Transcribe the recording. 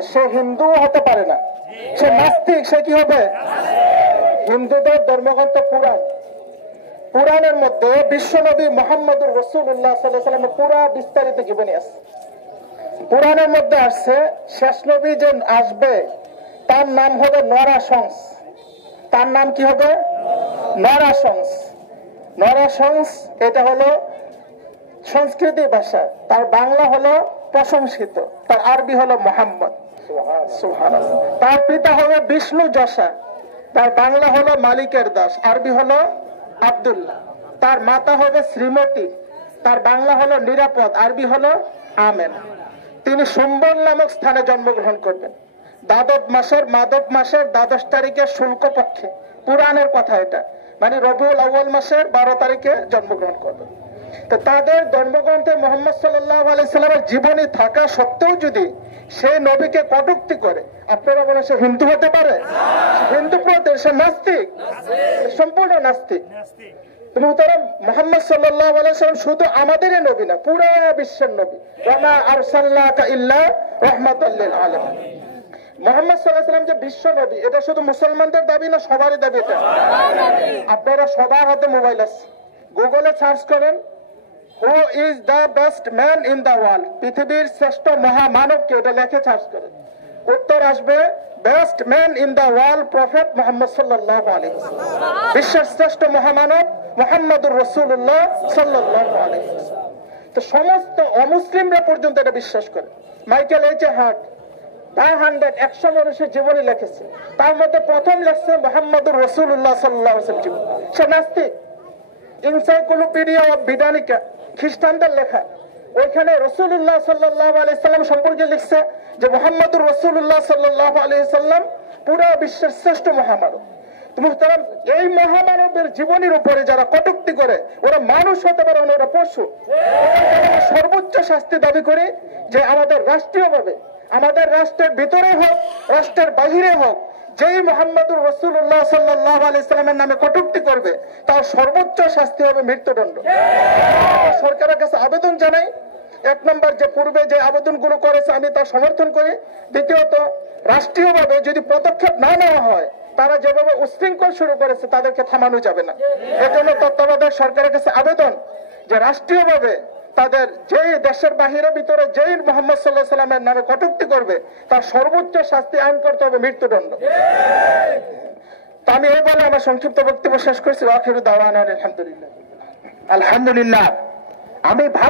সে হিন্দু হতে পারে না, সে নাস্তিক। সে কি হবে? হিন্দুদের ধর্মগ্রন্থ পুরাণ, পুরাণের মধ্যে বিশ্বনবী মুহাম্মদুর রাসূলুল্লাহ সাল্লাল্লাহু আলাইহি ওয়াসাল্লামের পুরা বিস্তারিত জীবনী আছে। পুরাণের মধ্যে আসছে শেষ নবী যে আসবে তার নাম হবে নরাশংস। তার নাম কি হবে? নরাশংস। নরাশংস এটা হলো সংস্কৃতি ভাষা, তার বাংলা হলো প্রশংসিত, তার আরবি হলো মুহাম্মদ। সুবহানাল্লাহ। তার পিতা হলো বিষ্ণু যশা, তার বাংলা হলো মালিকের দাস, আরবি হলো আব্দুল্লাহ। তার মাতা হবে শ্রীমতী, তার বাংলা হলো নিরাপদ, আরবি হলো আমেন। তিনি সম্বল নামক স্থানে জন্মগ্রহণ করবেন মাধব মাসের 12 তারিখে শুল্ক পক্ষে। পুরাণের কথা এটা, মানে রবিউল আউয়াল মাসের 12 তারিখে জন্মগ্রহণ করবেন। তো তাদের ধর্মগ্রন্থে মুহাম্মদ সাল্লাল্লাহু আলাইহি সাল্লামের জীবনী থাকা সত্ত্বেও যদি সেই নবীকে কটূক্তি করে, আপনারা বলেন সে হিন্দু হতে পারে? হিন্দু প্রদেশ, সে নাস্তিক, সম্পূর্ণ নাস্তিক। মুহাম্মদ সাল্লাল্লাহু আলাইহি সাল্লাম শুধু আমাদেরই নবী না, পুরো বিশ্বের নবী। ওয়া মা আরসালনাকা ইল্লা রাহমাতাল লিল আলামিন। মুহাম্মদ সাল্লাল্লাহু আলাইহি সাল্লাম যে বিশ্ব নবী, এটা শুধু মুসলমানদের দাবি না, সবারই দাবি এটা। আপনারা সবার হাতে মোবাইল আছে, গুগলে সার্চ করেন who is the best man in the world, পৃথিবীর শ্রেষ্ঠ মহামানব কে, এটা লেখে সার্চ করেন, উত্তর আসবে best man in the world prophet Muhammad সাল্লাল্লাহু আলাইহি ওয়াসাল্লাম। বিশ্বের শ্রেষ্ঠ মহামানব মুহাম্মদুর রাসূলুল্লাহ সাল্লাল্লাহু আলাইহি ওয়াসাল্লাম। তো সমস্ত অমুসলিমরা পর্যন্ত এটা বিশ্বাস করে। মাইকেল এইচ হার্ট 100 মানুষের জীবনী লিখেছে, তার মধ্যে প্রথম লেখছে মুহাম্মদুর রাসূলুল্লাহ সাল্লাল্লাহু আলাইহি ওয়াসাল্লাম জীবনী। সে নাস্তিক। এনসাইক্লোপিডিয়া অফ ব্রিটানিকা, খ্রিস্টানদের লেখা, ওইখানে রাসূলুল্লাহ সাল্লাল্লাহু আলাইহি সাল্লাম সম্পর্কে লিখছে যে মুহাম্মদুর রাসূলুল্লাহ সাল্লাল্লাহু আলাইহি সাল্লাম পুরো বিশ্বের শ্রেষ্ঠ মহামানব। মুহতারাম, এই মহামানবের জীবনীর উপরে যারা কটূক্তি করে, ওরা মানুষ হতে পারে না, ওরা পশু। সর্বোচ্চ শাস্তি দাবি করি যে আমাদের রাষ্ট্রীয়ভাবে, আমাদের রাষ্ট্রের ভিতরে হোক, রাষ্ট্রের বাহিরে হোক, যেই মুহাম্মদুর রাসূলুল্লাহ সাল্লাল্লাহু আলাইহি সাল্লামের নামে কটূক্তি করবে তার সর্বোচ্চ শাস্তি হবে মৃত্যুদণ্ড। সরকারের কাছে আবেদন জানাই, এক নম্বর যে পূর্বে যে আবেদনগুলো করেছে আমি তা সমর্থন করি। দ্বিতীয়ত, রাষ্ট্রীয়ভাবে যদি পদক্ষেপ না নেওয়া হয়, তারা যেভাবে উচ্ছৃঙ্খল শুরু করেছে তাদেরকে থামানো যাবে না। এজন্য তত্ত্বাবধায়ক সরকারের কাছে আবেদন যে রাষ্ট্রীয়ভাবে তাদের যেই দেশের বাহিরে ভিতরে যেই মুহাম্মদ সাল্লাল্লাহু আলাইহি সাল্লামের নামে কটূক্তি করবে তার সর্বোচ্চ শাস্তি আইন করতে হবে মৃত্যুদণ্ড। তো আমি এই বলে আমার সংক্ষিপ্ত বক্তব্য শেষ করছি। আখিরু দাওয়ানা আলহামদুলিল্লাহ। আলহামদুলিল্লাহ। আমি